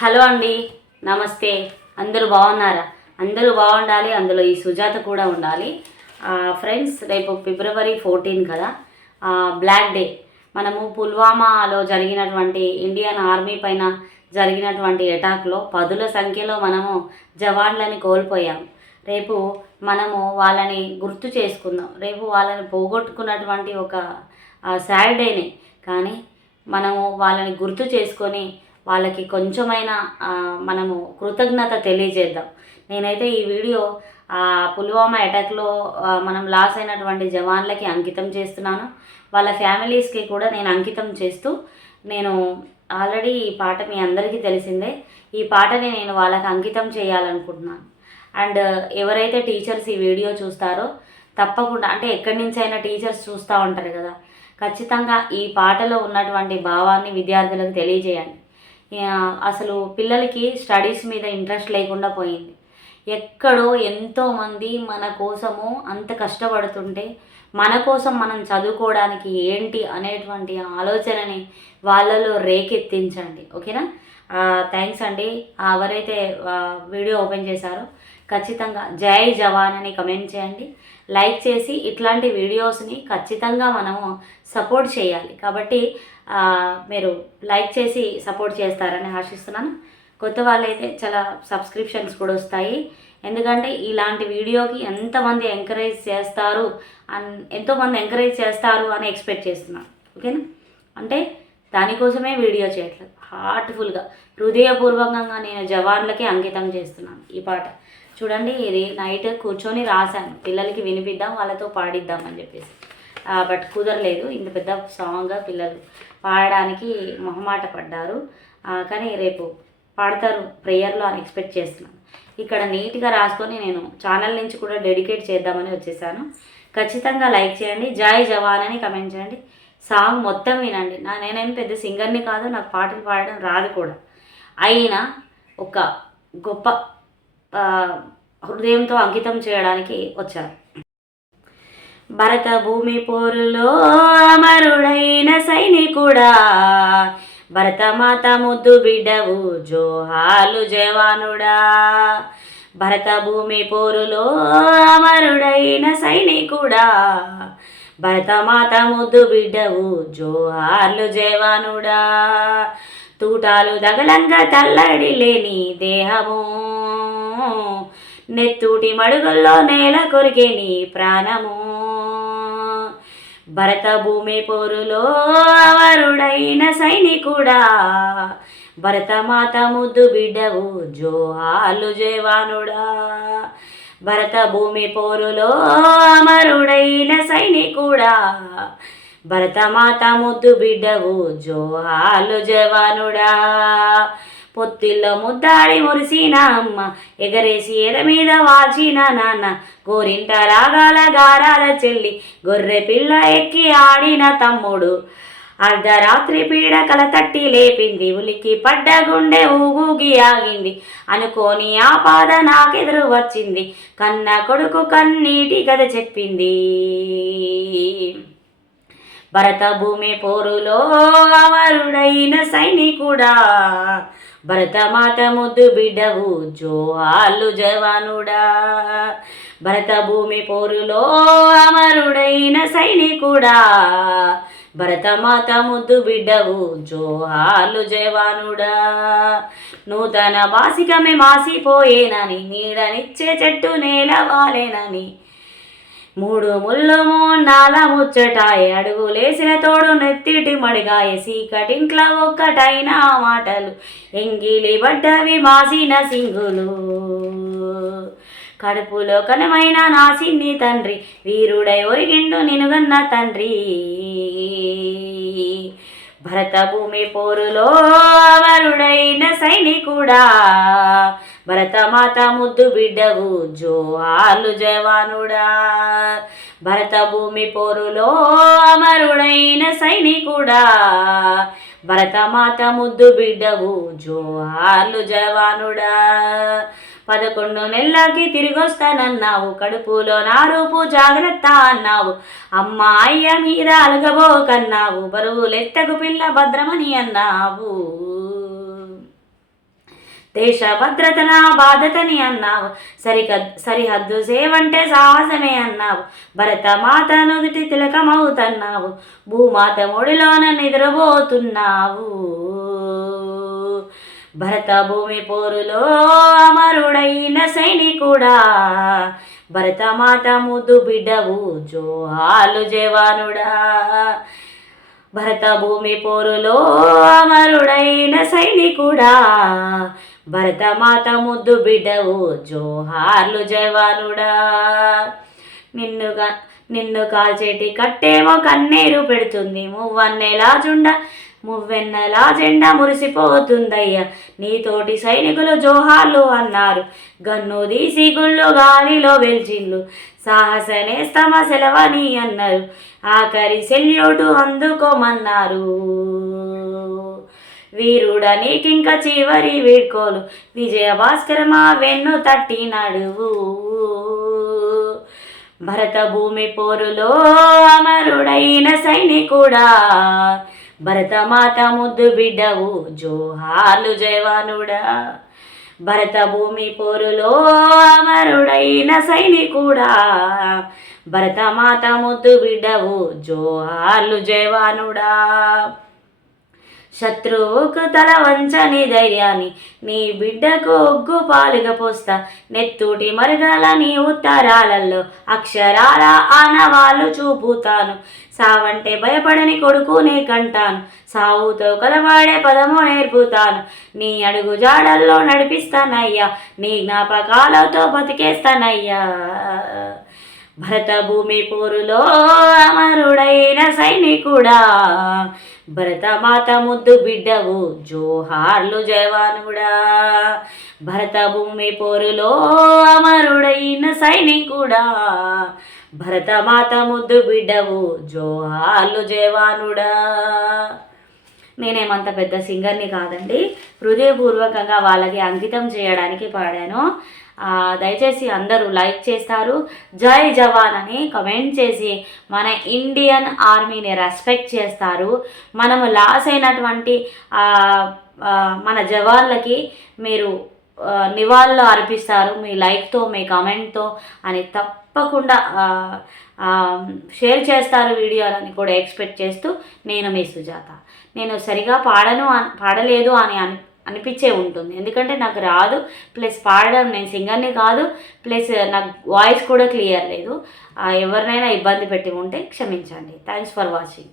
Hello అండి, నమస్తే. అందరూ బాగున్నారా? అందరూ బాగుండాలి, అందులో ఈ సుజాత కూడా ఉండాలి. ఫ్రెండ్స్, రేపు ఫిబ్రవరి 14 కదా, బ్లాక్ డే. మనము పుల్వామాలో జరిగినటువంటి ఇండియన్ ఆర్మీ పైన జరిగినటువంటి అటాక్లో పదుల సంఖ్యలో మనము జవాన్లని కోల్పోయాం. రేపు మనము వాళ్ళని గుర్తు చేసుకుందాం. రేపు వాళ్ళని పోగొట్టుకున్నటువంటి ఒక సాడ్ డేనే, కానీ మనము వాళ్ళని గుర్తు చేసుకొని వాళ్ళకి కొంచెమైనా మనము కృతజ్ఞత తెలియజేద్దాం. నేనైతే ఈ వీడియో పుల్వామా అటాక్లో మనం లాస్ అయినటువంటి జవాన్లకి అంకితం చేస్తున్నాను. వాళ్ళ ఫ్యామిలీస్కి కూడా నేను అంకితం చేస్తూ, నేను ఆల్రెడీ ఈ పాట మీ అందరికీ తెలిసిందే, ఈ పాటని నేను వాళ్ళకి అంకితం చేయాలనుకుంటున్నాను. అండ్ ఎవరైతే టీచర్స్ ఈ వీడియో చూస్తారో తప్పకుండా, అంటే ఎక్కడి నుంచి అయినా టీచర్స్ చూస్తూ ఉంటారు కదా, ఖచ్చితంగా ఈ పాటలో ఉన్నటువంటి భావాన్ని విద్యార్థులకు తెలియజేయండి. అసలు పిల్లలకి స్టడీస్ మీద ఇంట్రెస్ట్ లేకుండా పోయింది. ఎక్కడో ఎంతోమంది మన కోసము అంత కష్టపడుతుంటే మన కోసం మనం చదువుకోవడానికి ఏంటి అనేటువంటి ఆలోచనని వాళ్ళలో రేకెత్తించండి. ఓకేనా? థ్యాంక్స్ అండి. ఎవరైతే వీడియో ఓపెన్ చేశారో ఖచ్చితంగా జై జవాన్ అని కమెంట్ చేయండి, లైక్ చేసి ఇట్లాంటి వీడియోస్ని ఖచ్చితంగా మనము సపోర్ట్ చేయాలి. కాబట్టి మీరు లైక్ చేసి సపోర్ట్ చేస్తారని ఆశిస్తున్నాను. కొత్త వాళ్ళైతే చాలా సబ్స్క్రిప్షన్స్ కూడా వస్తాయి. ఎందుకంటే ఇలాంటి వీడియోకి ఎంతమంది ఎంకరేజ్ చేస్తారు అని ఎక్స్పెక్ట్ చేస్తున్నాను. ఓకేనా? అంటే దానికోసమే వీడియో చేయట్లేదు, హార్ట్ఫుల్గా హృదయపూర్వకంగా నేను జవాన్లకి అంకితం చేస్తున్నాను. ఈ పాట చూడండి, ఇది నైట్ కూర్చొని రాశాను, పిల్లలకి వినిపిద్దాం, వాళ్ళతో పాడిద్దామని చెప్పేసి. బట్ కుదరలేదు, ఇంత పెద్ద సాంగ్ పిల్లలు పాడడానికి మొహమాట పడ్డారు. కానీ రేపు పాడతారు ప్రేయర్లో అని ఎక్స్పెక్ట్ చేస్తున్నాను. ఇక్కడ నీట్గా రాసుకొని నేను ఛానల్ నుంచి కూడా డెడికేట్ చేద్దామని వచ్చేసాను. ఖచ్చితంగా లైక్ చేయండి, జై జవాన్ అని కమెంట్ చేయండి, సాంగ్ మొత్తం వినండి. నేనేం పెద్ద సింగర్ని కాదు, నాకు పాటలు పాడడం రాదు కూడా. అయినా ఒక గొప్ప హృదయంతో అంకితం చేయడానికి వచ్చాను. భరత భూమి పోరులో అమరుడైన సైనికుడా, భరతమాత ముద్దు బిడ్డవు జోహాలు జవానుడా. భరత భూమి పోరులో అమరుడైన సైనికుడా, భరతమాత ముద్దు బిడ్డవు జోహార్లు జవానుడా. తూటాలు దగలంగా తల్లడి లేని దేహము, నెత్తూటి మడుగుల్లో నేల కొరికే నీ ప్రాణము. భరత భూమి పోరులో అవరుడైన సైనికుడా, భరతమాత ముద్దు బిడ్డవు జోహాలు జవానుడా. భరత భూమి పోరులో అమరుడైన సైనికుడా, భరతమాత ముద్దు బిడ్డవు జోహాలు జవానుడా. పొత్తిల్లో ముద్దాడి మురిసిన అమ్మ, ఎగరేసి ఎద మీద వాల్చిన నాన్న, గోరింట రాగాల గారాల చెల్లి, గొర్రె పిల్ల ఎక్కి ఆడిన తమ్ముడు, అర్ధరాత్రి పీడకల తట్టి లేపింది, ఉలికి పడ్డ గుండె ఊగూగి ఆగింది, అనుకోని ఆ పాద నాకెదురు వచ్చింది, కన్న కొడుకు కన్నీటి కథ చెప్పింది. భరత భూమి పోరులో అమరుడైన సైనికుడా, భరతమాత ముద్దు బిడ్డవు జోహాలు జవానుడా. భరత భూమి పోరులో అమరుడైన సైనికుడా, భరతమాత ముద్దు బిడ్డవు జోహాలు జవానుడా. నూతన బాసికమే మాసిపోయేనని, నీడనిచ్చే చెట్టు నేల వాలేనని, మూడు ముళ్ళు మూన్నాల ముచ్చటాయ, అడుగులేసిన తోడు నెత్తిటి మడిగాయ, సీకటింట్ల ఒక్కటైన మాటలు, ఎంగిలి పడ్డవి మాసిన సింగులు, కడుపులో కనమైన నా సిన్ని తండ్రి, వీరుడై ఒరిగిండు నినుగన్న తండ్రి. భరత భూమి పోరులో అవరుడైన సైనికుడా, భరతమాత ముద్దు బిడ్డవు జోహాలు జవానుడా. భరత భూమి పోరులో అమరుడైన సైనికుడా, భరతమాత ముద్దు బిడ్డవు జోహాలు జవానుడా. 11 నెలలకి తిరిగొస్తానన్నావు, కడుపులో నా రూపు జాగ్రత్త అన్నావు, అమ్మ అయ్య మీద అలగబోకన్నావు, బరువులెత్తకు పిల్ల భద్రమని అన్నావు. దేశ భద్రత నా బాధ్యతని అన్నావు, సరిహద్దు సేవంటే సాహసమే అన్నావు, భరత మాత నుదుటి తిలకమవుతున్నావు, భూమాత ఒడిలోన నిద్రపోతున్నావు. భరత భూమి పోరులో అమరుడైన సైనికుడా, భరతమాత ముద్దు బిడ్డవు జోహాలు జవానుడా. భరత భూమి పోరులో అమరుడైన సైనికుడా, భరతమాత ముద్దు బిడ్డవు జోహార్లు జవానుడా. నిన్ను కాల్చేటి కట్టేమో కన్నీరు పెడుతుంది, మువ్వెన్నెలా జెండా మురిసిపోతుందయ్యా, నీతోటి సైనికులు జోహార్లు అన్నారు, గన్ను తీసి గుళ్ళు గాలిలో వెల్చిండ్లు, సాహసనేస్తమ సెలవని అన్నారు, ఆఖరి సెల్యూటు అందుకోమన్నారు. వీరుడ నీకింక చివరి వీడ్కోలు, విజయ భాస్కరమా వెన్ను తట్టి నడువు. భరత భూమి పోరులో అమరుడైన సైనికుడా, భరతమాత ముద్దు బిడ్డవు జోహార్లు జవానుడా. భరత భూమి పోరులో అమరుడైన సైనికుడా, భరతమాత ముద్దు బిడ్డవు జోహార్లు జవానుడా. శత్రువుకు తల వంచని ధైర్యాన్ని నీ బిడ్డకు ఒగ్గు పాలుగా పోస్తా, నెత్తూటి మరగాల నీ ఉత్తరాలలో అక్షరాల ఆనవాళ్ళు చూపుతాను, సావంటే భయపడని కొడుకునే కంటాను, సావుతో కలవాడే పదము నేర్పుతాను, నీ అడుగు జాడల్లో నడిపిస్తానయ్యా, నీ జ్ఞాపకాలతో బతికేస్తానయ్యా. భరత భూమి పోరులో అమరుడైన సైనికుడా, భరతమాత ముద్దు బిడ్డవు జోహార్లు జవానుడా. భరత భూమి పోరులో అమరుడైన సైనికుడా, భరతమాత ముద్దు బిడ్డవు జోహార్లు జవానుడా. నేనేమంత పెద్ద సింగర్ని కాదండి, హృదయపూర్వకంగా వాళ్ళకి అంకితం చేయడానికి పాడాను. దయచేసి అందరూ లైక్ చేస్తారు, జై జవాన్ అని కమెంట్ చేసి మన ఇండియన్ ఆర్మీని రెస్పెక్ట్ చేస్తారు. మనము లాస్ అయినటువంటి మన జవాన్లకి మీరు నివాళులు అర్పిస్తారు మీ లైక్తో, మీ కమెంట్తో అని తప్పకుండా షేర్ చేస్తారు వీడియోలని కూడా ఎక్స్పెక్ట్ చేస్తూ, నేను మీ సుజాత. నేను సరిగా పాడలేదు అని అనిపించే ఉంటుంది, ఎందుకంటే నాకు రాదు, ప్లస్ పాడడం నేను సింగర్ని కాదు, ప్లస్ నాకు వాయిస్ కూడా క్లియర్ లేదు. ఎవరినైనా ఇబ్బంది పెట్టి ఉంటే క్షమించండి. Thanks for watching.